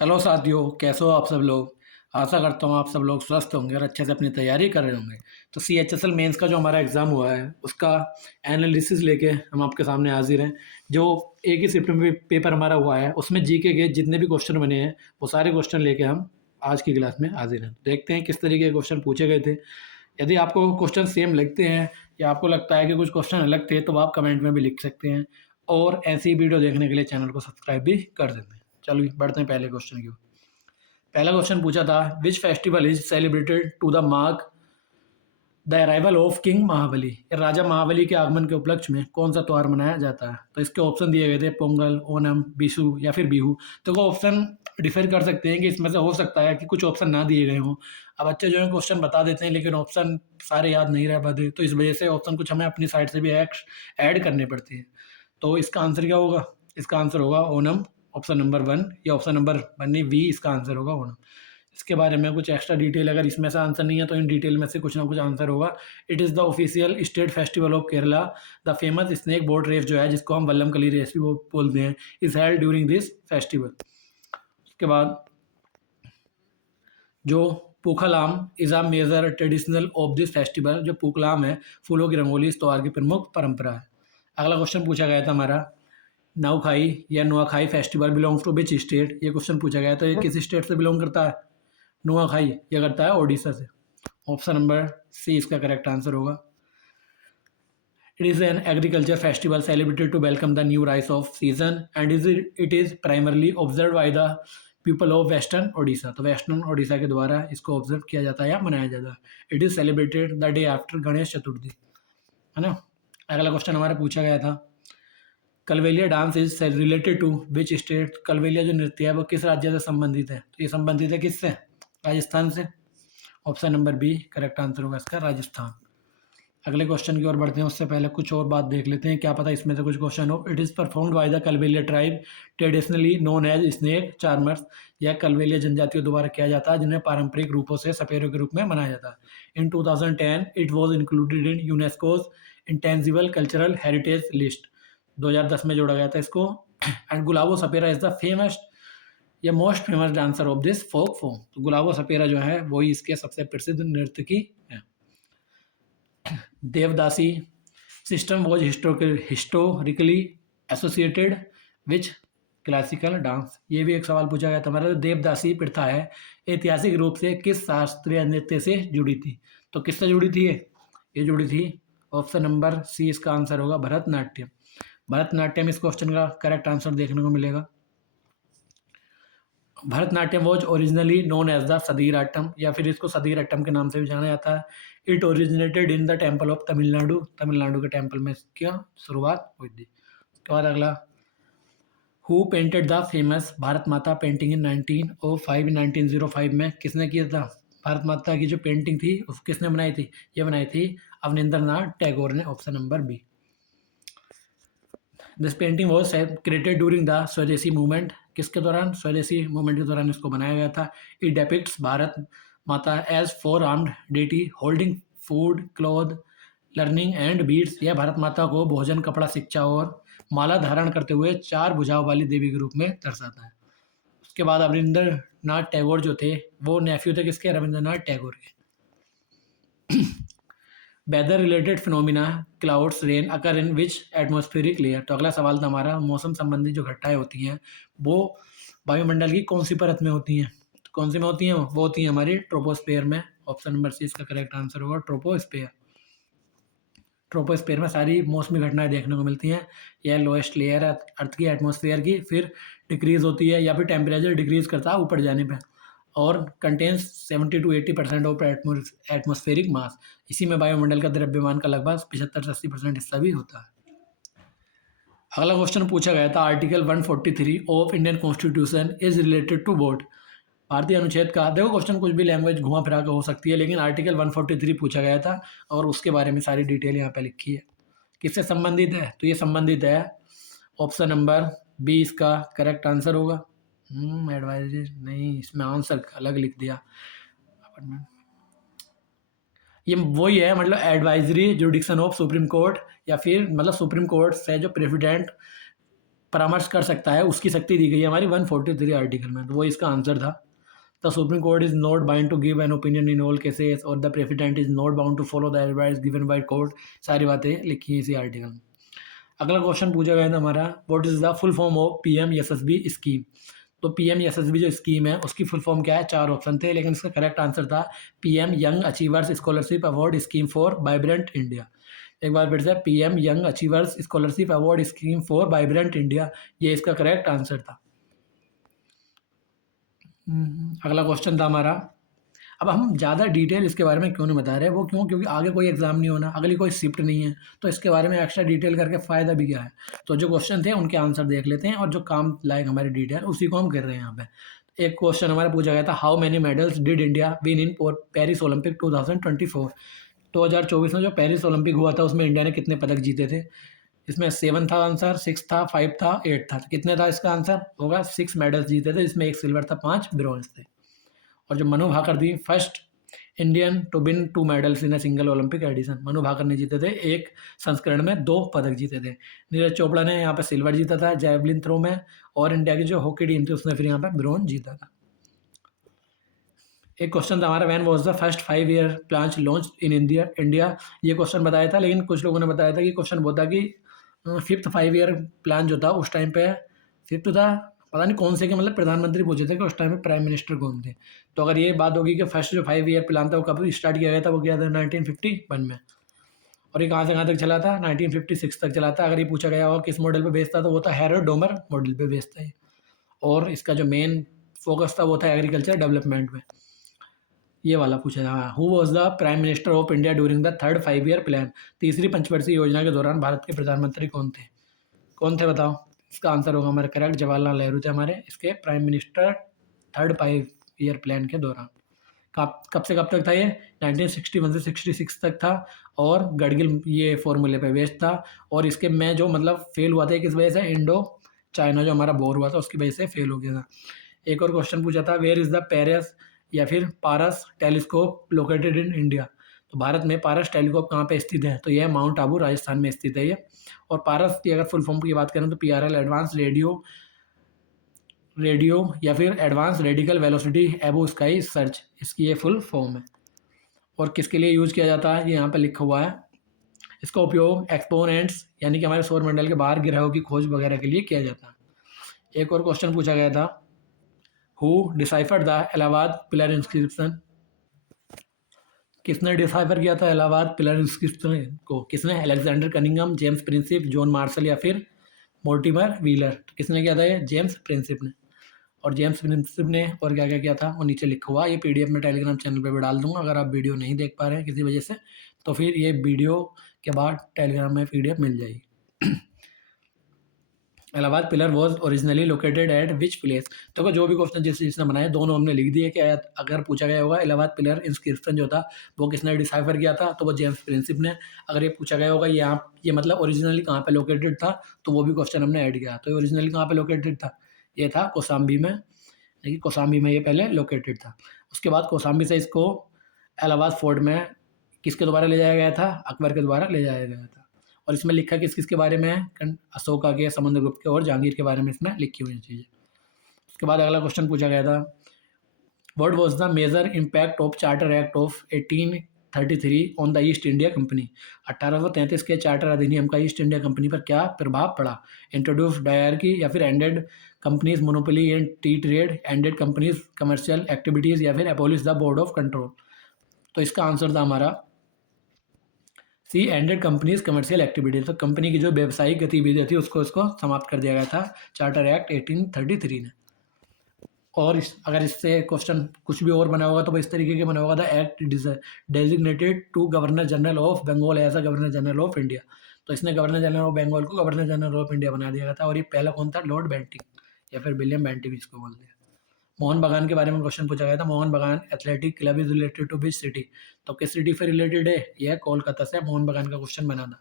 Hello साथियों, कैसे हो आप सब लोग। आशा करता हूँ आप सब लोग स्वस्थ होंगे और अच्छे से अपनी तैयारी कर रहे होंगे। तो CHSL मेंस का जो हमारा एग्ज़ाम हुआ है उसका एनालिसिस लेके हम आपके सामने हाजिर हैं। जो एक ही शिफ्ट में पेपर हमारा हुआ है उसमें जीके के जितने भी क्वेश्चन बने हैं वो सारे क्वेश्चन लेके हम आज की क्लास में हाजिर हैं। देखते हैं किस तरीके के क्वेश्चन पूछे गए थे। यदि आपको क्वेश्चन सेम लगते हैं या आपको लगता है कि कुछ क्वेश्चन अलग थे तो आप कमेंट में भी लिख सकते हैं, और ऐसी वीडियो देखने के लिए चैनल को सब्सक्राइब भी कर देते हैं। चलिए बढ़ते हैं पहले क्वेश्चन की ओर। पहला क्वेश्चन पूछा था, which festival is celebrated to the mark the arrival of king Mahabali. राजा महाबली के आगमन के उपलक्ष्य में कौन सा त्यौहार मनाया जाता है। तो इसके ऑप्शन दिए गए थे, पोंगल, ओनम, बिशु या फिर बिहू। तो वो ऑप्शन डिफर कर सकते हैं कि इसमें से हो सकता है कि कुछ ऑप्शन ना दिए गए हों। अब बच्चे जो है क्वेश्चन बता देते हैं लेकिन ऑप्शन सारे याद नहीं रह पाते, तो इस वजह से ऑप्शन कुछ हमें अपनी साइड से भी ऐड करने पड़ते हैं। तो इसका आंसर क्या होगा? इसका आंसर होगा ओनम, ऑप्शन नंबर 1, या ऑप्शन नंबर 1 नहीं, बी इसका आंसर होगा ओनम। इसके बारे में कुछ एक्स्ट्रा डिटेल अगर इसमें से आंसर नहीं है तो इन डिटेल में से कुछ ना कुछ आंसर होगा। It is the official state festival of Kerala. The famous snake boat race जो है, जिसको हम वल्लम कली रेस भी बोलते हैं, is held during this festival. उसके बाद जो Pookalam is a major traditional of this festival. जो पूखलाम है, फूलों की रंगोली इस त्यौहार की प्रमुख परंपरा है। अगला क्वेश्चन पूछा गया था हमारा, नौखाई या Nuakhai festival belongs to which state. ये क्वेश्चन पूछा गया, तो ये किस स्टेट से बिलोंग करता है? नुआखाई ये करता है ओडिशा से। ऑप्शन नंबर सी इसका करेक्ट आंसर होगा। It is an agriculture festival celebrated to welcome the new rice of season and it is primarily observe by the people of western Odisha. तो वेस्टर्न ओडिशा के द्वारा इसको ऑब्जर्व किया जाता है या मनाया जाता है। It is celebrated the day after Ganesh Chaturthi, है ना। अगला क्वेश्चन हमारा पूछा गया था, Kalbelia dance is related to which state. Kalbelia जो नृत्य है वो किस राज्य से संबंधित है। तो ये संबंधित है किससे? राजस्थान से। Option number B correct answer होगा इसका, राजस्थान। अगले क्वेश्चन की ओर बढ़ते हैं उससे पहले कुछ और बात देख लेते हैं, क्या पता इसमें से कुछ क्वेश्चन हो। It is performed by the Kalbelia tribe traditionally known as snake charmers. यह कलवेलिया जनजातियों द्वारा किया जाता है जिन्हें पारंपरिक रूपों से सपेरों के रूप में मनाया जाता है। In 2010 it was included in UNESCO's intangible cultural heritage list. 2010 में जोड़ा गया था इसको। And Gulabo Sapera is the famous या most famous dancer of this folk form. तो गुलाबो सपेरा जो है वही इसके सबसे प्रसिद्ध नर्तकी है। Devadasi system was historically associated which classical dance. ये भी एक सवाल पूछा गया था हमारा। देवदासी प्रथा है ऐतिहासिक रूप से किस शास्त्रीय नृत्य से जुड़ी थी। तो किससे जुड़ी थी ये जुड़ी थी, ऑप्शन नंबर सी इसका आंसर होगा, भरतनाट्यम। भरतनाट्यम इस क्वेश्चन का करेक्ट आंसर देखने को मिलेगा। Bharatanatyam was originally known as the Sadirattam, या फिर इसको सदीराट्टम के नाम से भी जाना जाता है। It originated in the temple of Tamil Nadu. Tamil Nadu के टेम्पल में इसकी शुरुआत हुई थी। उसके बाद अगला, who painted the famous Bharat माता पेंटिंग इन 1905 में किसने किया था? भारत माता की जो पेंटिंग थी उस किसने बनाई थी? ये बनाई थी अवनिंद्र नाथ टैगोर ने। Option number B. This painting was created during the Swadeshi movement. किसके दौरान? स्वदेशी मूवमेंट के दौरान इसको बनाया गया था। It depicts Bharat Mata as four armed deity holding food cloth learning and beads. यह भारत माता को भोजन, कपड़ा, शिक्षा और माला धारण करते हुए चार भुजाओं वाली देवी के रूप में दर्शाता है। उसके बाद रविंद्रनाथ टैगोर जो थे वो नेफ्यू थे किसके? रविंद्रनाथ टैगोर के। Weather related phenomena clouds rain occur in which atmospheric layer. तो अगला सवाल था हमारा, मौसम संबंधी जो घटनाएं होती हैं वो वायुमंडल की कौन सी परत में होती हैं। तो कौन सी में होती हैं? वो होती हैं हमारी ट्रोपोस्फेयर में। ऑप्शन नंबर सी इसका करेक्ट आंसर होगा, ट्रोपोस्फेयर। ट्रोपोस्फेयर में सारी मौसमी घटनाएं देखने को मिलती हैं। यह लोएस्ट लेयर है अर्थ की एटमॉस्फेयर की, फिर डिक्रीज होती है या फिर टेम्परेचर डिक्रीज करता है ऊपर जाने पे, और कंटेन्स 70 to 80% ऑफ एटमॉस्फेरिक मास। इसी में वायुमंडल का द्रव्यमान का लगभग 75 से 80% हिस्सा भी होता है। अगला क्वेश्चन पूछा गया था, article 143 of Indian constitution is related to vote. भारतीय अनुच्छेद का, देखो क्वेश्चन कुछ भी लैंग्वेज घुमा फिरा कर हो सकती है, लेकिन आर्टिकल 143 पूछा गया था और उसके बारे में सारी डिटेल यहाँ पे लिखी है। किससे संबंधित है? तो ये संबंधित है, ऑप्शन नंबर बी इसका करेक्ट आंसर होगा। एडवाइजरी नहीं, इसमें आंसर अलग लिख दिया। ये वही है, मतलब एडवाइजरी जुडिक्शन ऑफ सुप्रीम कोर्ट, या फिर मतलब सुप्रीम कोर्ट से जो प्रेसिडेंट परामर्श कर सकता है उसकी शक्ति दी गई है हमारी 143 आर्टिकल में, तो वो इसका आंसर था। The supreme court is not bind to give an opinion in all cases और the president is not bound to follow the advice given by court. सारी बातें लिखी हैं इसी आर्टिकल में। अगला क्वेश्चन पूछा गया था हमारा, what is the full form of PMSSB scheme. तो पीएमएसएसबी जो स्कीम है उसकी फुल फॉर्म क्या है, 4 ऑप्शन थे, लेकिन इसका करेक्ट आंसर था PM young achievers scholarship award scheme for vibrant India. एक बार फिर से, PM young achievers scholarship award scheme for vibrant India, ये इसका करेक्ट आंसर था। अगला क्वेश्चन था हमारा, अब हम ज़्यादा डिटेल इसके बारे में क्यों नहीं बता रहे, वो क्यों, क्योंकि आगे कोई एग्जाम नहीं होना, अगली कोई शिफ्ट नहीं है, तो इसके बारे में एक्स्ट्रा डिटेल करके फ़ायदा भी क्या है। तो जो क्वेश्चन थे उनके आंसर देख लेते हैं, और जो काम लायक हमारी डिटेल उसी को हम कर रहे हैं यहाँ पे। एक क्वेश्चन हमारा पूछा गया था, how many medals did India win in Paris Olympic 2024। 2024 में जो पेरिस ओलंपिक हुआ था उसमें इंडिया ने कितने पदक जीते थे। इसमें 7 था आंसर, 6 था, 5 था, 8 था, तो कितने था इसका आंसर होगा, 6 मेडल्स जीते थे, जिसमें 1 सिल्वर था, 5 ब्रॉन्ज थे। और जो मनु भाकर थी, first Indian to win 2 medals in a single Olympic edition. Manu Bhaker ने जीते थे एक संस्करण में 2 पदक जीते थे। नीरज चोपड़ा ने यहाँ पे सिल्वर जीता था जैवलिन थ्रो में, और इंडिया की जो हॉकी टीम थी उसने फिर यहाँ पे ब्रॉन्ज जीता था। एक क्वेश्चन था हमारा, when was the first 5 year plan launch in India. ये क्वेश्चन बताया था, लेकिन कुछ लोगों ने बताया था कि क्वेश्चन वो था कि 5th 5 ईयर प्लान जो था उस टाइम पे 5th था, पता नहीं कौन से के, मतलब प्रधानमंत्री पूछे थे कि उस टाइम पे प्राइम मिनिस्टर कौन थे। तो अगर ये बात होगी कि फर्स्ट जो 5 ईयर प्लान था वो कब स्टार्ट किया गया था, वो किया था 1951 में। और ये कहाँ तक चला था, 1956 तक चला था। अगर ये पूछा गया होगा किस मॉडल पे बेस्ड था, तो वो था हैरोल्ड डोमर मॉडल पे बेस्ड था ये। और इसका जो मेन फोकस था वो था एग्रीकल्चर डेवलपमेंट में। ये वाला पूछा था, who was the prime minister of India during the third 5 year plan. तीसरी पंचवर्षीय योजना के दौरान भारत के प्रधानमंत्री कौन थे बताओ। इसका आंसर होगा हमारा करेक्ट, जवाहरलाल नेहरू थे हमारे इसके prime minister third 5 year plan के दौरान। कब से कब तक था ये, 1961 से 66 तक था, और गडगिल ये फॉर्मूले पे बेस्ड था। और इसके में जो मतलब फेल हुआ था किस वजह से, इंडो चाइना जो हमारा वॉर हुआ था उसकी वजह से फेल हो गया था। एक और क्वेश्चन पूछा था, वेयर इज़ द पेरिस या फिर पारस टेलीस्कोप लोकेटेड इन इंडिया। तो भारत में पारस टेलीस्कोप कहाँ पे स्थित है, तो यह माउंट आबू राजस्थान में स्थित है ये। और पारस की अगर फुल फॉर्म की बात करें तो PRL एडवांस रेडियो या फिर एडवांस रेडिकल वेलोसिटी एबो स्काई सर्च, इसकी ये फुल फॉर्म है। और किसके लिए यूज़ किया जाता है, ये यहाँ पे लिखा हुआ है। इसका उपयोग एक्सपोनेंट्स यानी कि हमारे सौरमंडल के बाहर ग्रहों की खोज वगैरह के लिए किया जाता है। एक और क्वेश्चन पूछा गया था, who deciphered the Allahabad pillar inscription. किसने डिसाइफर किया था इलाहाबाद पिलर इंस्क्रिप्शन को, किसने, Alexander Cunningham, James Prinsep, John Marshall या फिर मोर्टिमर व्हीलर। तो किसने किया था ये, जेम्स प्रिंसिप ने। और जेम्स प्रिंसिप ने और क्या क्या किया था वो नीचे लिखा हुआ, ये PDF में टेलीग्राम चैनल पे भी डाल दूंगा। अगर आप वीडियो नहीं देख पा रहे हैं किसी वजह से, तो फिर ये वीडियो के बाद टेलीग्राम में PDF मिल जाएगी। Allahabad pillar was originally located at which place. तो जो भी क्वेश्चन जिसने बनाए दोनों हमने लिख दिए कि अगर पूछा गया होगा इलाहाबाद पिलर इंस्क्रिप्शन जो था वो किसने डिसाइफर किया था, तो वो जेम्स प्रिंसिप ने। अगर ये पूछा गया होगा ये मतलब ओरिजिनली कहाँ पे लोकेटेड था, तो वो भी क्वेश्चन हमने ऐड किया। तो ओरिजिनली कहाँ पे लोकेटेड था, ये था कौशाम्बी में, देखिए कौशाम्बी में ये पहले लोकेटेड था। उसके बाद कौशाम्बी से इसको इलाहाबाद फोर्ट में किसके द्वारा ले जाया गया था, अकबर के द्वारा ले जाया गया था। और इसमें लिखा किस किस के बारे में है, अशोका के, समुद्रगुप्त के और जहांगीर के बारे में इसमें लिखी हुई चीज़ें। उसके बाद अगला क्वेश्चन पूछा गया था, what was the major impact of charter act of 1833 on the East India company. 1833 के चार्टर अधिनियम का ईस्ट इंडिया कंपनी पर क्या प्रभाव पड़ा। इंट्रोड्यूस डायरकी या फिर एंडेड कंपनीज मोनोपोली इन T trade, ended companies commercial activities या फिर abolish the board of control. तो इसका आंसर था हमारा सी, एंडेड कंपनीज कमर्शियल एक्टिविटी। तो कंपनी की जो व्यवसायिक गतिविधियाँ थी उसको समाप्त कर दिया गया था चार्टर एक्ट 1833 ने। और अगर इससे क्वेश्चन कुछ भी और बना होगा तो वो इस तरीके के बना होगा, the act designated to governor general of Bengal as a governor general of India. तो इसने गवर्नर जनरल ऑफ बंगाल को गवर्नर जनरल ऑफ इंडिया बना दिया गया था। और ये पहला कौन था, लॉर्ड बेंटिंग या फिर विलियम बेंटिंग इसको बोलते हैं। मोहन बागान के बारे में क्वेश्चन पूछा गया था, Mohun Bagan athletic club is related to which city. तो किस सिटी से रिलेटेड है, यह कोलकाता से मोहन बागान का क्वेश्चन बना था।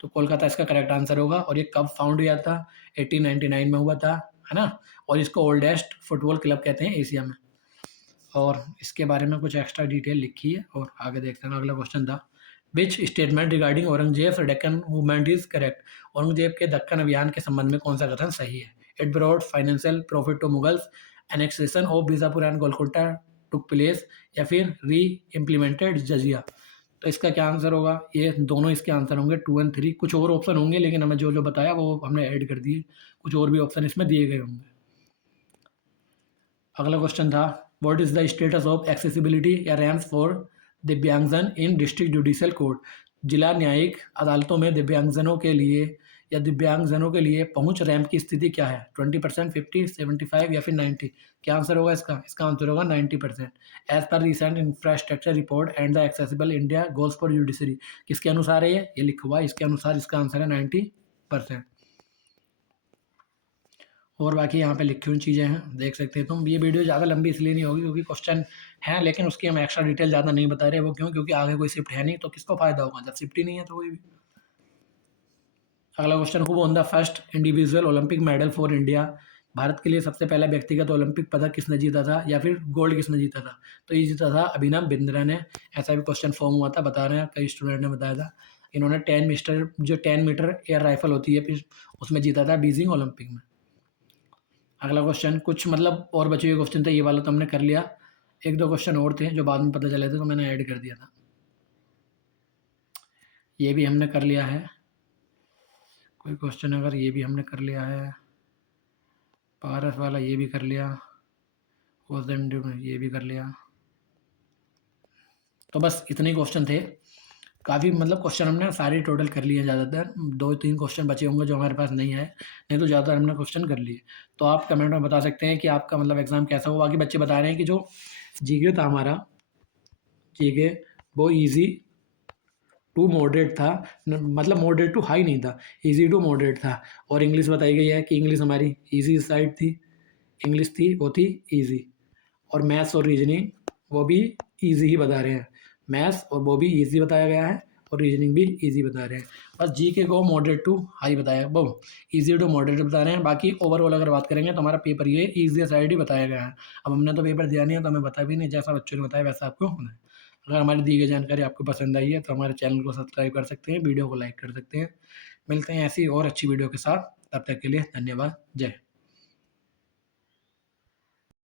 तो कोलकाता इसका करेक्ट आंसर होगा। और ये कब फाउंड हुआ था, 1899 में हुआ था, है ना। और इसको ओल्डेस्ट फुटबॉल क्लब कहते हैं एशिया में। और इसके बारे में कुछ एक्स्ट्रा डिटेल लिखी है। और आगे देखते हैं, अगला क्वेश्चन था, which statement regarding Aurangzeb Deccan movement is correct? Aurangzeb के दक्कन अभियान के संबंध में कौन सा कथन सही है? It brought financial profit to Mughals, annexation of Bijapur and Golconda took place, या फिर री इम्प्लीमेंटेड जजिया। तो इसका क्या आंसर होगा? ये दोनों इसके आंसर होंगे 2 और 3। कुछ और ऑप्शन होंगे लेकिन हमें जो जो बताया वो हमने ऐड कर दिए, कुछ और भी ऑप्शन इसमें दिए गए होंगे। अगला क्वेश्चन था, what is the status of accessibility या रैम्स फॉर दिव्यांगजन इन डिस्ट्रिक्ट जुडिशियल कोर्ट? जिला न्यायिक अदालतों में दिव्यांगजनों के लिए या दिव्यांगजनों के लिए पहुंच रैंप की स्थिति क्या है? 20%, 50, 75 या फिर 90? क्या आंसर होगा इसका? इसका आंसर होगा 90%। As per recent infrastructure report and the accessible India goals for judiciary, किसके अनुसार है ये लिखा हुआ है, इसके अनुसार इसका आंसर है 90%। और बाकी यहाँ पे लिखी हुई चीज़ें हैं, देख सकते हैं तुम। ये वीडियो ज़्यादा लंबी इसलिए नहीं होगी क्योंकि क्वेश्चन हैं लेकिन उसकी हम एक्स्ट्रा डिटेल ज़्यादा नहीं बता रहे। वो क्यों? क्योंकि आगे कोई शिफ्ट है नहीं, तो किसको फ़ायदा होगा जब शिफ्ट ही नहीं है तो कोई भी। अगला question, who one the first individual Olympic medal for India? Bharat के लिए सबसे पहला व्यक्तिगत ओलंपिक पदक किसने जीता था या फिर गोल्ड किसने जीता था? तो ये जीता था अभिनव बिंद्रा ने। ऐसा भी क्वेश्चन फॉर्म हुआ था, बता रहे हैं, कई स्टूडेंट ने बताया था। इन्होंने 10 मीटर एयर राइफल होती है फिर उसमें जीता था बीजिंग ओलंपिक में। अगला क्वेश्चन, कुछ मतलब और बचे हुए क्वेश्चन थे, ये वाला तो हमने कर लिया। एक दो क्वेश्चन और थे जो बाद में पता चले थे तो मैंने ऐड कर दिया था, ये भी हमने कर लिया है। कोई क्वेश्चन अगर ये भी हमने कर लिया है, पारस वाला ये भी कर लिया, ये भी कर लिया। तो बस इतने क्वेश्चन थे। काफ़ी मतलब क्वेश्चन हमने सारे टोटल कर लिए, ज़्यादातर 2-3 क्वेश्चन बचे होंगे जो हमारे पास नहीं आए, नहीं तो ज़्यादातर हमने क्वेश्चन कर लिए। तो आप कमेंट में बता सकते हैं कि आपका मतलब एग्ज़ाम कैसा हुआ। बाकी बच्चे बता रहे हैं कि जो जीके था हमारा, जीके वो ईजी टू मॉडरेट था, मतलब मॉडरेट टू हाई नहीं था, ईजी टू मॉडरेट था। और इंग्लिश बताई गई है कि इंग्लिश हमारी ईजी साइड थी, इंग्लिश थी वो थी ईजी। और मैथ्स और रीजनिंग वो भी ईजी ही बता रहे हैं, मैथ्स और वो भी ईजी बताया गया है और रीजनिंग भी ईजी बता रहे हैं। बस जीके को मॉडरेट टू हाई बताया, वो ईजी टू मॉडरेट बता रहे हैं। बाकी ओवरऑल अगर बात करेंगे तो हमारा पेपर ये ईजी साइड ही बताया गया है। अब हमने तो पेपर दिया नहीं है तो हमें बता भी नहीं, जैसा बच्चों ने बताया वैसा आपको होना है। अगर हमारी दी गई जानकारी आपको पसंद आई है तो हमारे चैनल को सब्सक्राइब कर सकते हैं, वीडियो को लाइक कर सकते हैं। मिलते हैं ऐसी और अच्छी वीडियो के साथ, तब तक के लिए धन्यवाद, जय।